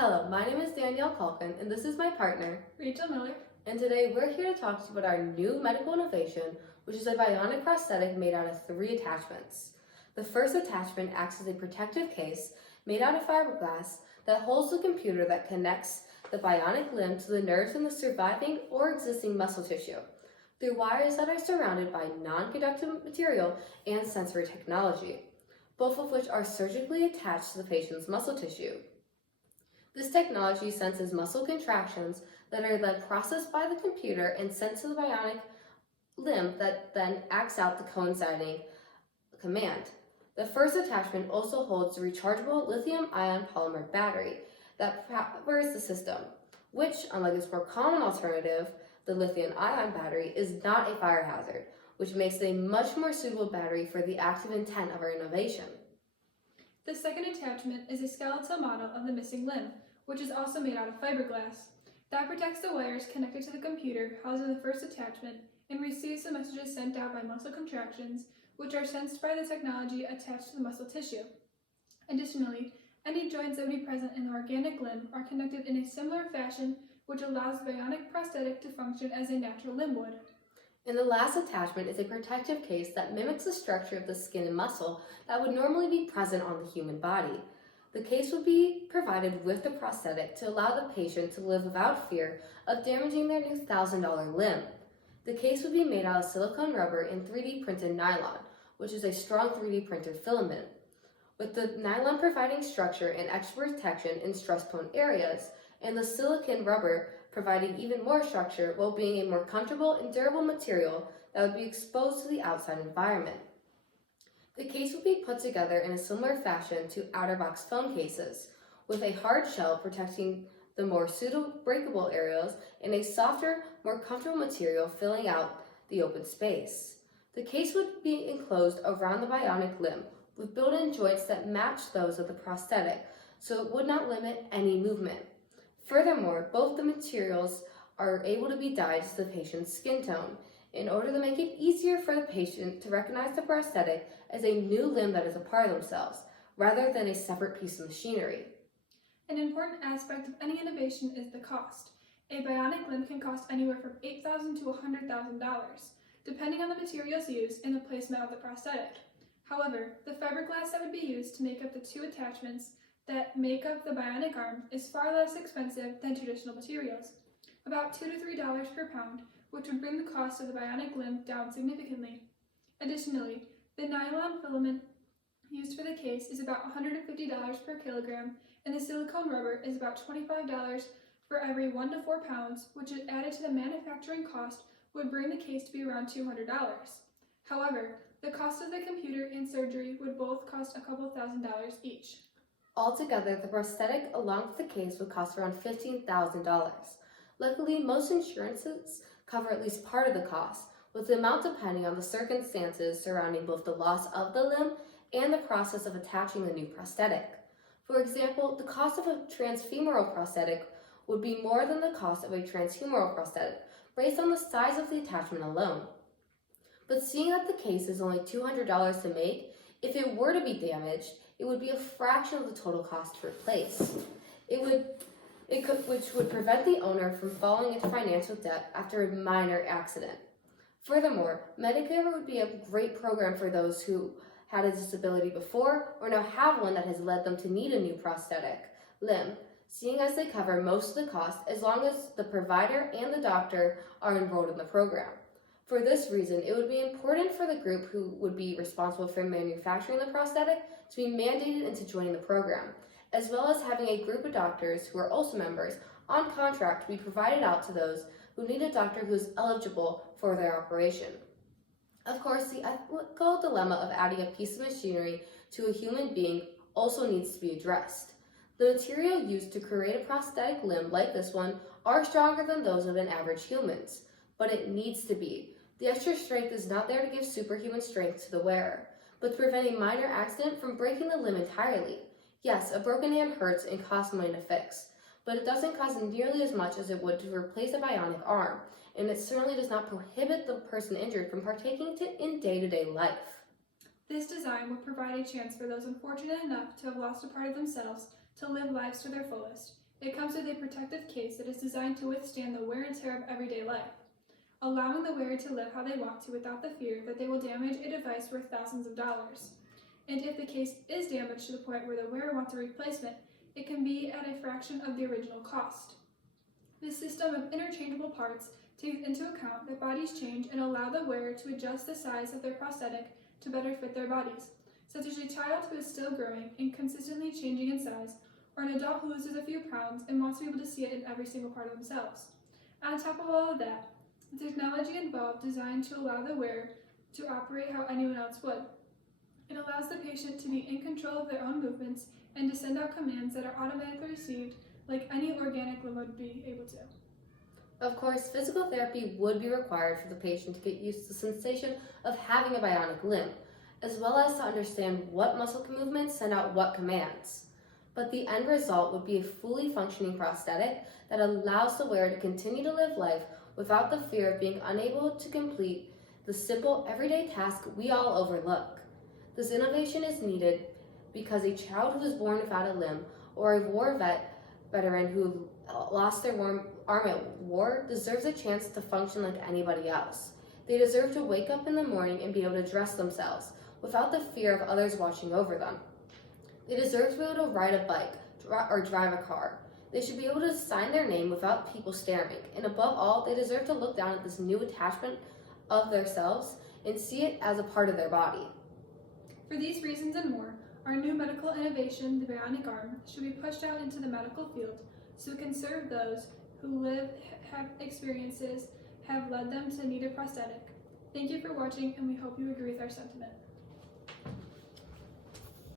Hello, my name is Danielle Calkin, and this is my partner, Rachel Miller. and today we're here to talk to you about our new medical innovation, which is a bionic prosthetic made out of 3 attachments. The first attachment acts as a protective case made out of fiberglass that holds the computer that connects the bionic limb to the nerves in the surviving or existing muscle tissue through wires that are surrounded by non-conductive material and sensory technology, both of which are surgically attached to the patient's muscle tissue. This technology senses muscle contractions that are then processed by the computer and sent to the bionic limb that then acts out the coinciding command. The first attachment also holds the rechargeable lithium-ion polymer battery that powers the system, which, unlike its more common alternative, the lithium-ion battery, is not a fire hazard, which makes it a much more suitable battery for the active intent of our innovation. The second attachment is a skeletal model of the missing limb, which is also made out of fiberglass. That protects the wires connected to the computer housed in the first attachment and receives the messages sent out by muscle contractions, which are sensed by the technology attached to the muscle tissue. Additionally, any joints that would be present in the organic limb are connected in a similar fashion, which allows the bionic prosthetic to function as a natural limb would. And the last attachment is a protective case that mimics the structure of the skin and muscle that would normally be present on the human body. The case would be provided with the prosthetic to allow the patient to live without fear of damaging their new $1,000 limb. The case would be made out of silicone rubber and 3D printed nylon, which is a strong 3D printed filament, with the nylon providing structure and extra protection in stress-prone areas, and the silicone rubber providing even more structure while being a more comfortable and durable material that would be exposed to the outside environment. The case would be put together in a similar fashion to outer-box phone cases, with a hard shell protecting the more pseudo-breakable areas and a softer, more comfortable material filling out the open space. The case would be enclosed around the bionic limb with built-in joints that match those of the prosthetic, so it would not limit any movement. Furthermore, both the materials are able to be dyed to the patient's skin tone in order to make it easier for the patient to recognize the prosthetic as a new limb that is a part of themselves, rather than a separate piece of machinery. An important aspect of any innovation is the cost. A bionic limb can cost anywhere from $8,000 to $100,000, depending on the materials used and the placement of the prosthetic. However, the fiberglass that would be used to make up the 2 attachments that make up the bionic arm is far less expensive than traditional materials, about $2 to $3 per pound, which would bring the cost of the bionic limb down significantly. Additionally, the nylon filament used for the case is about $150 per kilogram, and the silicone rubber is about $25 for every 1 to 4 pounds, which, added to the manufacturing cost, would bring the case to be around $200. However, the cost of the computer and surgery would both cost a couple $1,000s each. Altogether, the prosthetic along with the case would cost around $15,000. Luckily, most insurances cover at least part of the cost, with the amount depending on the circumstances surrounding both the loss of the limb and the process of attaching the new prosthetic. For example, the cost of a transfemoral prosthetic would be more than the cost of a transhumeral prosthetic based on the size of the attachment alone. But seeing that the case is only $200 to make, if it were to be damaged, it would be a fraction of the total cost to replace. Which would prevent the owner from falling into financial debt after a minor accident. Furthermore, Medicare would be a great program for those who had a disability before or now have one that has led them to need a new prosthetic limb, seeing as they cover most of the cost as long as the provider and the doctor are enrolled in the program. For this reason, it would be important for the group who would be responsible for manufacturing the prosthetic to be mandated into joining the program, as well as having a group of doctors who are also members on contract to be provided out to those who need a doctor who is eligible for their operation. Of course, the ethical dilemma of adding a piece of machinery to a human being also needs to be addressed. The material used to create a prosthetic limb like this one are stronger than those of an average humans, but it needs to be. The extra strength is not there to give superhuman strength to the wearer, but to prevent a minor accident from breaking the limb entirely. Yes, a broken hand hurts and costs money to fix, but it doesn't cost nearly as much as it would to replace a bionic arm, and it certainly does not prohibit the person injured from partaking in day-to-day life. This design would provide a chance for those unfortunate enough to have lost a part of themselves to live lives to their fullest, It comes with a protective case that is designed to withstand the wear and tear of everyday life, allowing the wearer to live how they want to without the fear that they will damage a device worth thousands of dollars. And if the case is damaged to the point where the wearer wants a replacement, it can be at a fraction of the original cost. This system of interchangeable parts takes into account that bodies change and allow the wearer to adjust the size of their prosthetic to better fit their bodies, such as a child who is still growing and consistently changing in size, or an adult who loses a few pounds and wants to be able to see it in every single part of themselves. On top of all of that, the technology involved designed to allow the wearer to operate how anyone else would. It allows the patient to be in control of their own movements and to send out commands that are automatically received like any organic limb would be able to. Of course, physical therapy would be required for the patient to get used to the sensation of having a bionic limb, as well as to understand what muscle movements send out what commands. But the end result would be a fully functioning prosthetic that allows the wearer to continue to live life without the fear of being unable to complete the simple everyday task we all overlook. This innovation is needed because a child who is born without a limb or a veteran who lost their arm at war deserves a chance to function like anybody else. They deserve to wake up in the morning and be able to dress themselves without the fear of others watching over them. They deserve to be able to ride a bike or drive a car. They should be able to sign their name without people staring. And above all, they deserve to look down at this new attachment of themselves and see it as a part of their body. For these reasons and more, our new medical innovation, the bionic arm, should be pushed out into the medical field so it can serve those who have experiences have led them to need a prosthetic. Thank you for watching, and we hope you agree with our sentiment.